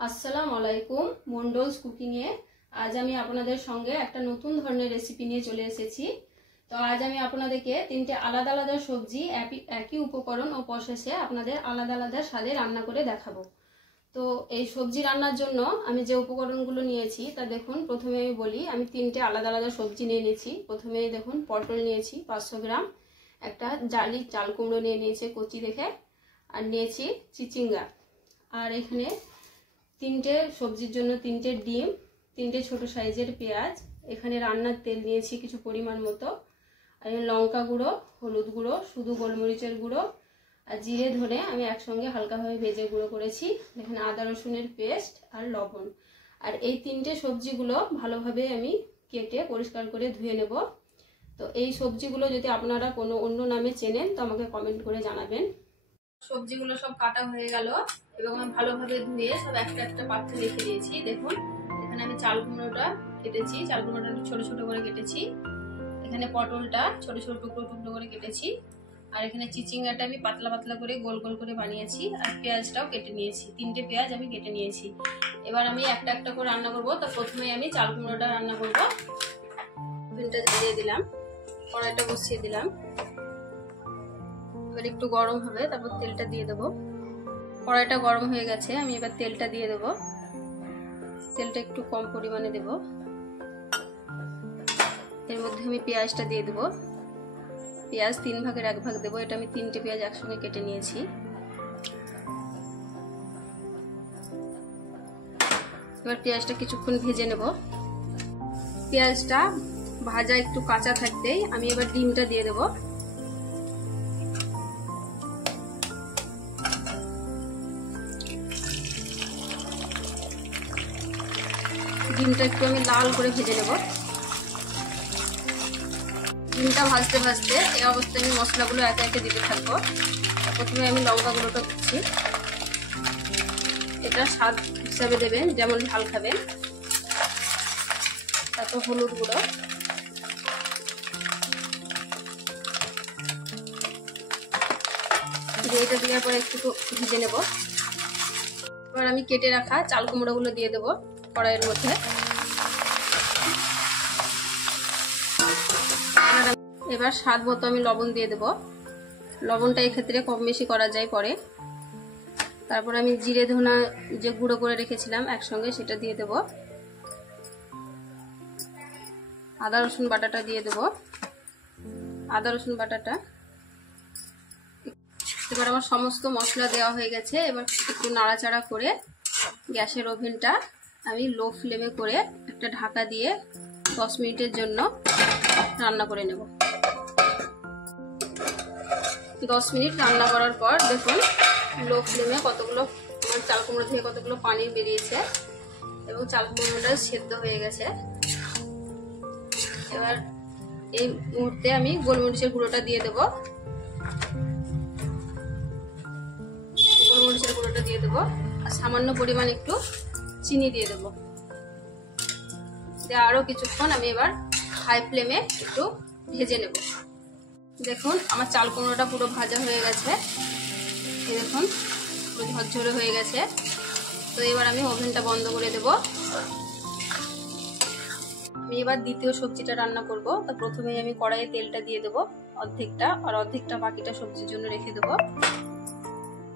আসসালামু আলাইকুম মন্ডলস কুকিং এ আজ আমি আপনাদের সঙ্গে একটা নতুন ধরনের রেসিপি নিয়ে চলে এসেছি। তো আজ আমি আপনাদেরকে তিনটে আলাদা আলাদা সবজি একই উপকরণ ও প্রসেসে আপনাদের আলাদা আলাদা স্বাদে রান্না করে দেখাবো। তো এই সবজি রান্নার জন্য আমি যে উপকরণগুলো নিয়েছি তা দেখুন। প্রথমে আমি বলি, আমি তিনটে আলাদা আলাদা সবজি নিয়ে নিয়েছি। প্রথমে দেখুন, পটল নিয়েছি 500 গ্রাম, একটা জালি চাল কুমড়ো নিয়ে নিয়েছি কচি দেখে, আর নিয়েছি চিচিঙ্গা, আর এখানে তিনটে সবজির জন্য তিনটে ডিম, তিনটে ছোট সাইজের পেঁয়াজ, এখানে রান্নার তেল নিয়েছি কিছু পরিমাণ মতো, আর লঙ্কা গুঁড়ো, হলুদ গুঁড়ো, শুধু গোলমরিচের গুঁড়ো আর জিরে ধনে আমি একসঙ্গে হালকাভাবে ভেজে গুঁড়ো করেছি, এখানে আদা রসুনের পেস্ট আর লবণ। আর এই তিনটে সবজিগুলো ভালোভাবে আমি কেটে পরিষ্কার করে ধুয়ে নেব। তো এই সবজিগুলো যদি আপনারা কোনো অন্য নামে চেনেন তো আমাকে কমেন্ট করে জানাবেন। সবজিগুলো সব কাটা হয়ে গেল এবং আমি ভালোভাবে ধুয়ে সব একটা একটা পাত্রে রেখে দিয়েছি। দেখুন, এখানে আমি চাল কুমড়োটা কেটেছি, চাল কুমড়োটা ছোট ছোট করে কেটেছি, এখানে পটলটা ছোট ছোট টুকরো টুকরো করে কেটেছি, আর এখানে চিচিঙ্গাটা আমি পাতলা পাতলা করে গোল গোল করে বানিয়েছি, আর পেঁয়াজটাও কেটে নিয়েছি, তিনটে পেঁয়াজ আমি কেটে নিয়েছি। এবার আমি একটা একটা করে রান্না করব। তো প্রথমে আমি চাল কুমড়োটা রান্না করব। ওভেনটা জ্বালিয়ে দিলাম, কড়াইটা বসিয়ে দিলাম, এবার একটু গরম হবে, তারপর তেলটা দিয়ে দেবো। কড়াইটা গরম হয়ে গেছে, আমি এবার তেলটা দিয়ে দেবো। তেলটা একটু কম পরিমাণে দেব। এর মধ্যে আমি পেঁয়াজটা দিয়ে দেবো। পেঁয়াজ 3 ভাগের 1 ভাগ দেবো। এটা আমি তিনটে পেঁয়াজ একসঙ্গে কেটে নিয়েছি। এবার পেঁয়াজটা কিছুক্ষণ ভেজে নেব। পেঁয়াজটা ভাজা একটু কাঁচা থাকতেই আমি এবার ডিমটা দিয়ে দেবো। ডিমটা একটু আমি লাল করে ভেজে নেব। ডিমটা ভাজতে ভাজতে এই অবস্থায় আমি মশলাগুলো একে একে দিতে থাকবো। প্রথমে আমি লঙ্কা গুঁড়োটা দিচ্ছি, এটা স্বাদ হিসাবে দেবেন, যেমন ঝাল খাবেন। তারপর হলুদ গুঁড়ো, এটা দেওয়ার পরে একটু ভেজে নেব। এবার আমি কেটে রাখা চাল কুমড়োগুলো দিয়ে দেবো কড়াইয়ের মধ্যে। এবার স্বাদ মতো আমি লবণ দিয়ে দেবো। লবণটা এক্ষেত্রে কম বেশি করা যায় পরে। তারপর আমি জিরে ধনা যে গুঁড়ো করে রেখেছিলাম একসঙ্গে সেটা দিয়ে দেবো। আদা রসুন বাটাটা দিয়ে দেবো। আদা রসুন বাটাটা। এবার আমার সমস্ত মশলা দেওয়া হয়ে গেছে। এবার একটু নাড়াচাড়া করে গ্যাসের ওভেনটা আমি লো ফ্লেমে করে একটা ঢাকা দিয়ে 10 মিনিটের জন্য রান্না করে নেব। 10 মিনিট রান্না করার পর দেখুন লো ফ্লেমে কতগুলো আমার চাল কুমড়ো থেকে কতগুলো পানি বেরিয়েছে এবং চাল কুমড়োটা সেদ্ধ হয়ে গেছে। এবার এই মুহূর্তে আমি গোলমরিচের গুঁড়োটা দিয়ে দেব। গোলমরিচের গুঁড়োটা দিয়ে দেবো আর সামান্য পরিমাণ একটু চিনি দিয়ে দেবো। দিয়ে আরও কিছুক্ষণ আমি এবার হাই ফ্লেমে একটু ভেজে নেব। দেখুন আমার চাল কুমড়োটা পুরো ভাজা হয়ে গেছে, এই দেখুন পুরো ঝরঝরে হয়ে গেছে। তো এবার আমি ওভেনটা বন্ধ করে দেব। আমি এবার দ্বিতীয় সবজিটা রান্না করব। তো প্রথমে আমি কড়াইয়ে তেলটা দিয়ে দেবো অর্ধেকটা, আর অর্ধেকটা বাকিটা সবজির জন্য রেখে দেবো।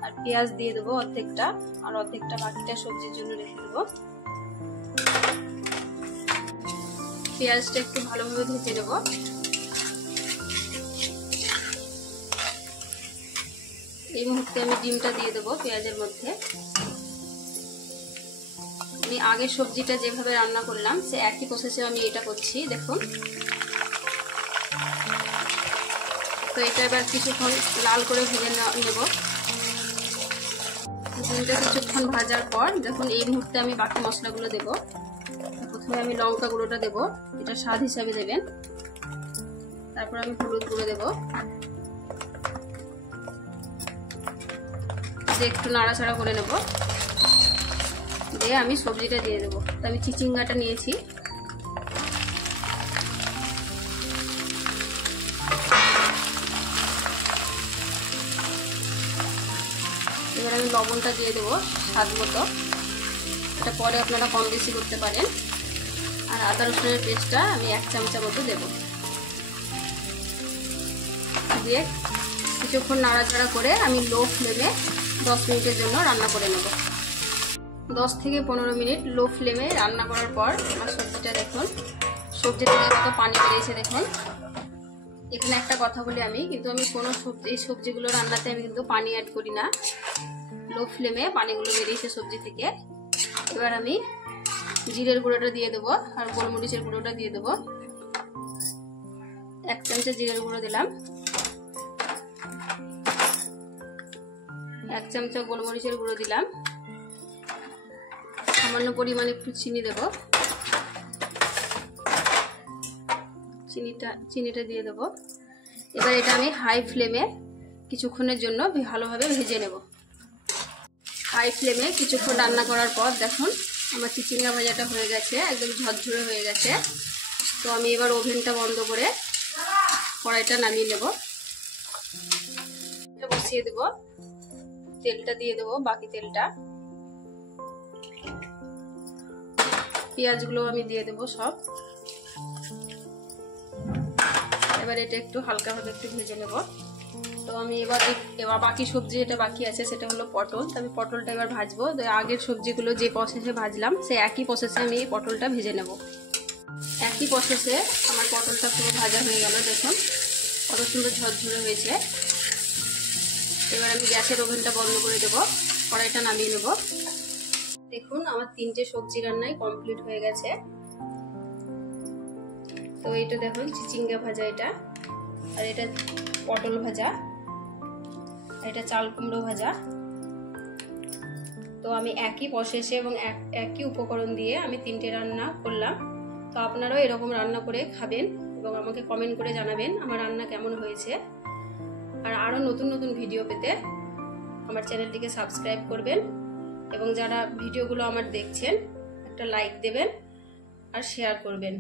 আর পেঁয়াজ দিয়ে দেবো অর্ধেকটা, আর অর্ধেকটা বাকিটা সবজির জন্য রেখে দেবো। পেঁয়াজটা একটু ভালোভাবে ভেজে নেব। এই মুহূর্তে আমি ডিমটা দিয়ে দেবো পেঁয়াজের মধ্যে। আমি আগের সবজিটা যেভাবে রান্না করলাম সে একই প্রসেসে আমি এটা করছি, দেখুন। তো এটা এবার কিছুক্ষণ লাল করে ভেজে নেব। ডিমটা কিছুক্ষণ ভাজার পর দেখুন এই মুহূর্তে আমি বাকি মশলাগুলো দেবো। প্রথমে আমি লঙ্কা গুঁড়োটা দেবো, এটা স্বাদ হিসাবে দেবেন। তারপর আমি হলুদ গুঁড়ো দেবো, একটু নাড়াচাড়া করে নেব। দিয়ে আমি সবজিটা দিয়ে দেবো। তো আমি চিচিঙ্গাটা নিয়েছি, এবার আমি লবণটা দিয়ে দেবো স্বাদ মতো। এটা পরে আপনারা কম বেশি করতে পারেন। আর আদা রসুনের পেস্টটা আমি 1 চামচা মতো দেব, দিয়ে কিছুক্ষণ নাড়াচাড়া করে আমি লো ফ্লেমে 10 মিনিটের জন্য রান্না করে নেব। 10 থেকে 15 মিনিট লো ফ্লেমে রান্না করার পর আমার সবজিটা দেখুন, সবজি থেকে কত পানি বেরিয়েছে দেখুন। এখানে একটা কথা বলি, আমি কোনো এই সবজিগুলো রান্নাতে আমি কিন্তু পানি অ্যাড করি না। লো ফ্লেমে পানিগুলো বেরিয়েছে সবজি থেকে। এবার আমি জিরের গুঁড়োটা দিয়ে দেবো আর গোলমরিচের গুঁড়োটা দিয়ে দেবো। 1 চামচা জিরের গুঁড়ো দিলাম, 1 চামচা গোলমরিচের গুঁড়ো দিলাম, সামান্য পরিমাণে একটু চিনি দেব, চিনিটা দিয়ে দেবো। এবার এটা আমি হাই ফ্লেমে কিছুক্ষণের জন্য ভালোভাবে ভেজে নেব। হাই ফ্লেমে কিছুক্ষণ রান্না করার পর দেখুন আমার চিচিঙ্গা ভাজাটা হয়ে গেছে, একদম ঝরঝরে হয়ে গেছে। তো আমি এবার ওভেনটা বন্ধ করে কড়াইটা নামিয়ে নেব, বসিয়ে দেব, তেলটা দিয়ে দেবো, বাকি তেলটা, পেঁয়াজগুলো আমি দিয়ে দেবো সব। এবার এটা একটু হালকাভাবে একটু ভেজে নেব। তো আমি এবার বাকি সবজি যেটা বাকি আছে সেটা হলো পটল। আমি পটলটা এবার ভাজবো। আগের সবজিগুলো যে প্রসেসে ভাজলাম সেই একই প্রসেসে আমি এই পটলটা ভেজে নেব। একই প্রসেসে আমার পটলটা পুরো ভাজা হয়ে গেল, দেখুন কত সুন্দর ঝরঝরে হয়েছে। এবার আমি গ্যাসের ওভেনটা বন্ধ করে দেবো, কড়াইটা নামিয়ে নেব। দেখুন আমার 3টে সবজি রান্নাই কমপ্লিট হয়ে গেছে। তো এটা দেখুন চিচিঙ্গা ভাজা, এটা আর এটা পটল ভাজা, এটা চাল কুমড়ো ভাজা। তো আমি একই প্রসেসে এবং একই উপকরণ দিয়ে আমি 3টে রান্না করলাম। তো আপনারাও এরকম রান্না করে খাবেন এবং আমাকে কমেন্ট করে জানাবেন আমার রান্না কেমন হয়েছে। আর আরও নতুন নতুন ভিডিও পেতে আমার চ্যানেলটিকে সাবস্ক্রাইব করবেন এবং যারা ভিডিওগুলো আমার দেখছেন একটা লাইক দেবেন আর শেয়ার করবেন।